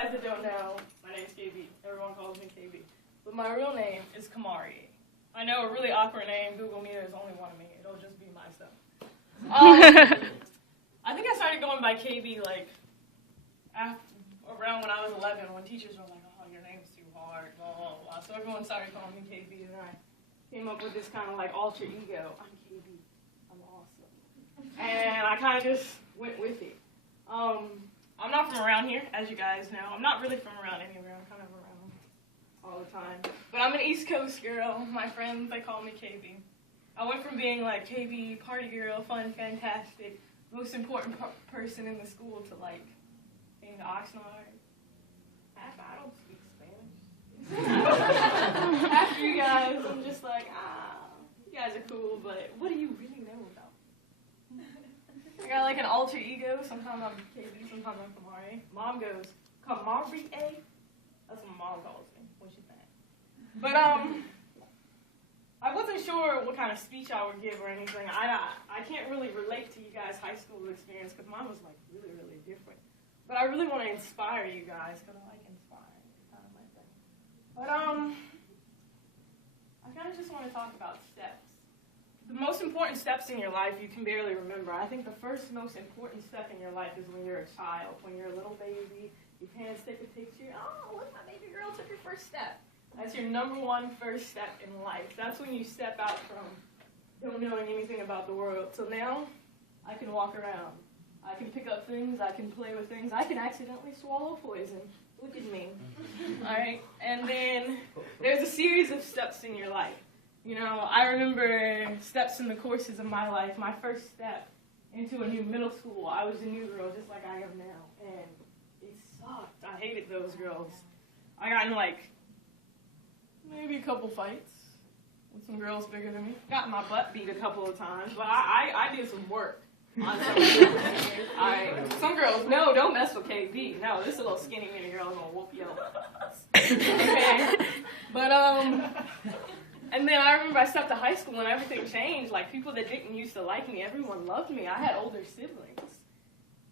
Guys that don't know, my name's KB. Everyone calls me KB. But my real name is Kamari. I know a really awkward name. Google me. There's only one of me. It'll just be myself. I think I started going by KB like around when I was 11, when teachers were like, "Oh, your name's too hard." Blah blah blah. So everyone started calling me KB, and I came up with this kind of like alter ego. I'm KB. I'm awesome. And I kind of just went with it. I'm not from around here, as you guys know. I'm not really from around anywhere. I'm kind of around all the time. But I'm an East Coast girl. My friends, they call me KB. I went from being like KB, party girl, fun, fantastic, most important person in the school to like being the Oxnard. I don't speak Spanish. After you guys, I'm just like, you guys are cool, but what do you really know about? I got like an alter ego. Sometimes I'm KB, sometimes I'm Kamari. Mom goes, Kamari A? That's what mom calls me when she's mad. But I wasn't sure what kind of speech I would give or anything. I can't really relate to you guys' high school experience because mine was like really, really different. But I really want to inspire you guys because I like inspiring. It's kind of my thing. But I kind of just want to talk about steps. The most important steps in your life you can barely remember. I think the first most important step in your life is when you're a child, when you're a little baby. Your parents take a picture. Oh, look, my baby girl took her first step. That's your number one first step in life. That's when you step out from don't knowing anything about the world. So now I can walk around. I can pick up things. I can play with things. I can accidentally swallow poison. Look at me. All right? And then there's a series of steps in your life. You know, I remember steps in the courses of my life. My first step into a new middle school, I was a new girl just like I am now. And it sucked. I hated those girls. I got in like maybe a couple fights with some girls bigger than me. Got my butt beat a couple of times, but I did some work on some girls. Some girls, no, don't mess with KB. No, this little skinny mini girl is gonna whoop you up. Okay. But and then I remember I stepped to high school and everything changed. Like, people that didn't used to like me, everyone loved me. I had older siblings.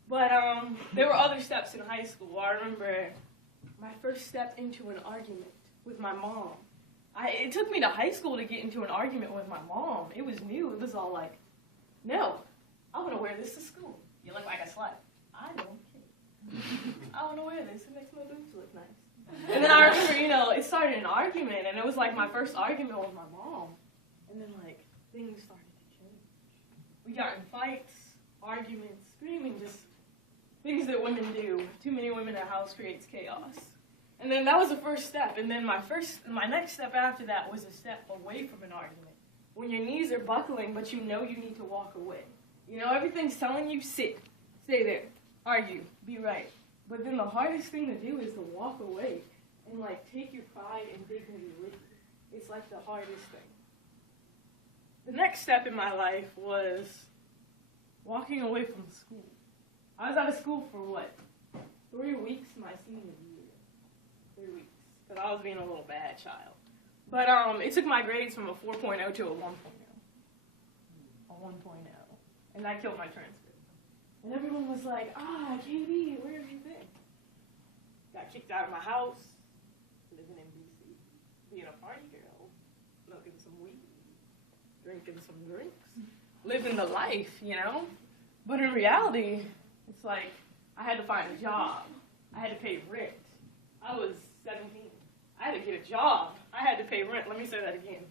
But there were other steps in high school. I remember my first step into an argument with my mom. It took me to high school to get into an argument with my mom. It was new. It was all like, no, I want to wear this to school. You look like a slut. I don't care. I want to wear this. It makes my boobs look nice. And then I remember, you know, it started an argument, and it was like my first argument with my mom. And then, like, things started to change. We got in fights, arguments, screaming, just things that women do. Too many women in a house creates chaos. And then that was the first step. And then my next step after that was a step away from an argument. When your knees are buckling, but you know you need to walk away. You know, everything's telling you, sit, stay there, argue, be right. But then the hardest thing to do is to walk away and, like, take your pride and dignity with you. It's, like, the hardest thing. The next step in my life was walking away from school. I was out of school for, what, 3 weeks my senior year. 3 weeks. Because I was being a little bad child. But it took my grades from a 4.0 to a 1.0. A 1.0. And that killed my transcript. And everyone was like, KB, where have you been? Got kicked out of my house, living in D.C., being a party girl, smoking some weed, drinking some drinks, living the life, you know? But in reality, it's like I had to find a job. I had to pay rent. I was 17. I had to get a job. I had to pay rent. Let me say that again.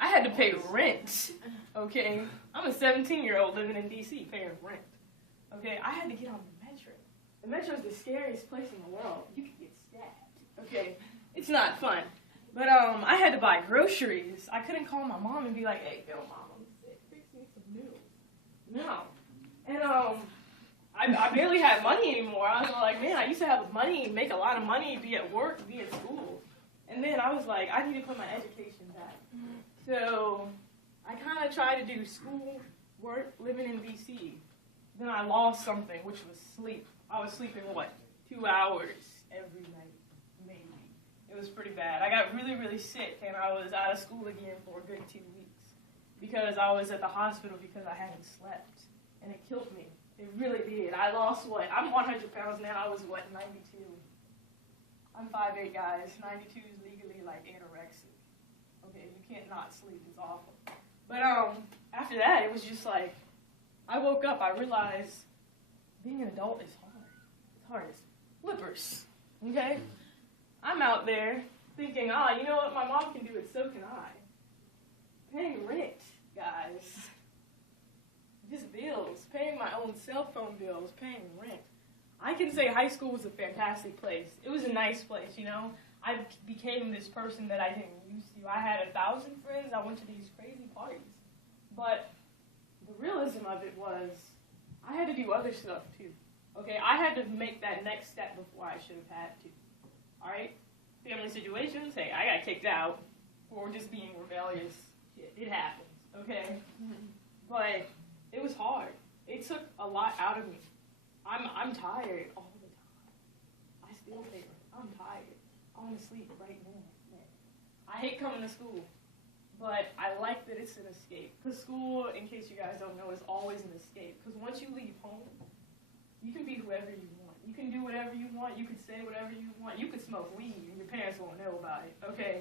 I had to pay rent, okay? I'm a 17-year-old living in D.C. paying rent, okay? I had to get on the metro. The metro is the scariest place in the world. You could get stabbed, okay? It's not fun. But I had to buy groceries. I couldn't call my mom and be like, hey, yo, Mom, I'm sick. Fix me some noodles. No. And I barely had money anymore. I was like, man, I used to have money, make a lot of money, be at work, be at school. And then I was like, I need to put my education back. So I kind of tried to do school, work, living in D.C. Then I lost something, which was sleep. I was sleeping, 2 hours every night, maybe. It was pretty bad. I got really, really sick, and I was out of school again for a good 2 weeks because I was at the hospital because I hadn't slept, and it killed me. It really did. I lost what? I'm 100 pounds now. I was what, 92? I'm 5'8", guys. 92 is legally like anorexic. Okay, you can't not sleep. It's awful. But after that, it was just like, I woke up. I realized being an adult is hard. It's hard as flippers. Okay? I'm out there thinking, you know what? My mom can do it, so can I. Paying rent, guys. Just bills. Paying my own cell phone bills. Paying rent. I can say high school was a fantastic place. It was a nice place, you know? I became this person that I didn't used to. I had 1,000 friends. I went to these crazy parties. But the realism of it was I had to do other stuff, too. Okay? I had to make that next step before I should have had to. All right? Family situations, hey, I got kicked out for just being rebellious. Shit, it happens, okay? But it was hard. It took a lot out of me. I'm tired all the time. I still pay rent. I'm tired. I want to sleep right now. I hate coming to school, but I like that it's an escape. Because school, in case you guys don't know, is always an escape. Because once you leave home, you can be whoever you want. You can do whatever you want. You can say whatever you want. You could smoke weed and your parents won't know about it, okay?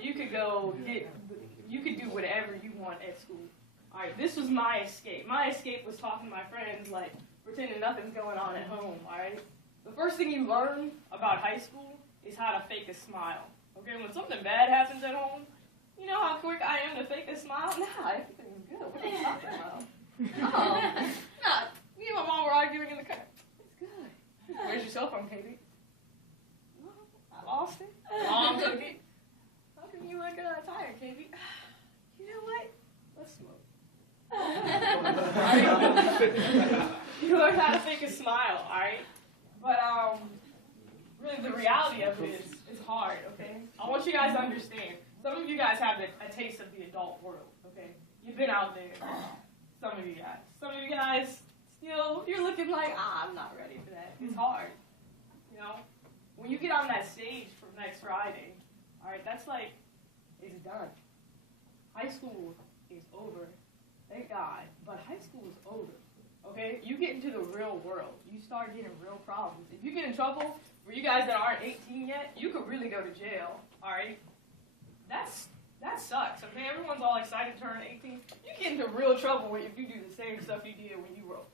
You could you could do whatever you want at school. All right, this was my escape. My escape was talking to my friends, like, pretending nothing's going on at home, all right? The first thing you learn about high school is how to fake a smile, okay? When something bad happens at home, you know how quick I am to fake a smile? Nah, everything's good. What are you talking about? Nah, me and my mom were arguing in the car. It's good. Where's your cell phone, Katie? Well, I lost it. Mom took it. How come you look tired, Katie? You know what? Let's smoke. You learn how to fake a smile, alright? But really the reality of it is hard, okay? I want you guys to understand. Some of you guys have a taste of the adult world, okay? You've been out there. Some of you guys. Some of you guys still, you're looking like, I'm not ready for that. It's hard, you know? When you get on that stage for next Friday, alright, that's like, it's done. High school is over. Thank God. But high school is over. Okay? You get into the real world. You start getting real problems. If you get in trouble, for you guys that aren't 18 yet, you could really go to jail. Alright? That sucks. Okay? Everyone's all excited to turn 18. You get into real trouble if you do the same stuff you did when you were.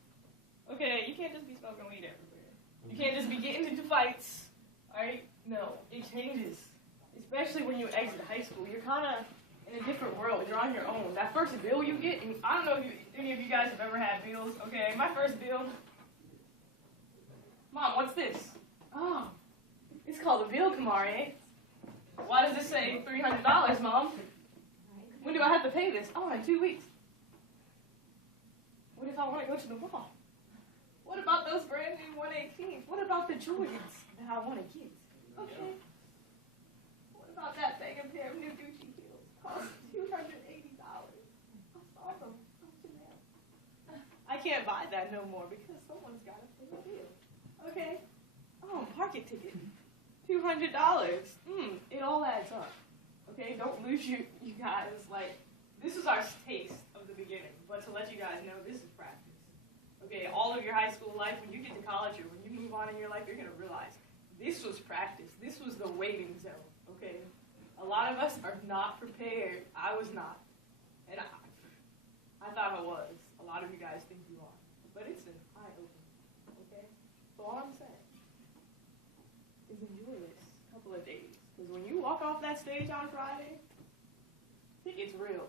Okay? You can't just be smoking weed everywhere. You can't just be getting into fights. Alright? No. It changes. Especially when you exit high school. You're kind of in a different world. You're on your own. That first bill you get, and I don't know if any of you guys have ever had bills. Okay, my first bill. Mom, what's this? Oh, it's called a bill, Kamari. Why does this say $300, Mom? When do I have to pay this? Oh, in 2 weeks. What if I want to go to the mall? What about those brand new 118s? What about the Jordans that I want to get? Okay. What about that bag of pair of new Gucci heels? Cost $280. I saw them on Chanel. I can't buy that no more because someone's got to pay the bill. Okay. Oh, parking ticket. $200. It all adds up. Okay, don't lose you guys. Like, this is our taste of the beginning. But to let you guys know, this is practice. Okay, all of your high school life, when you get to college or when you move on in your life, you're going to realize this was practice. This was the waiting zone. Okay? A lot of us are not prepared. I was not. And I thought I was. A lot of you guys think you are. But it's an eye-opener. Okay? So all I'm saying is enjoy this couple of days. Because when you walk off that stage on Friday, it's real.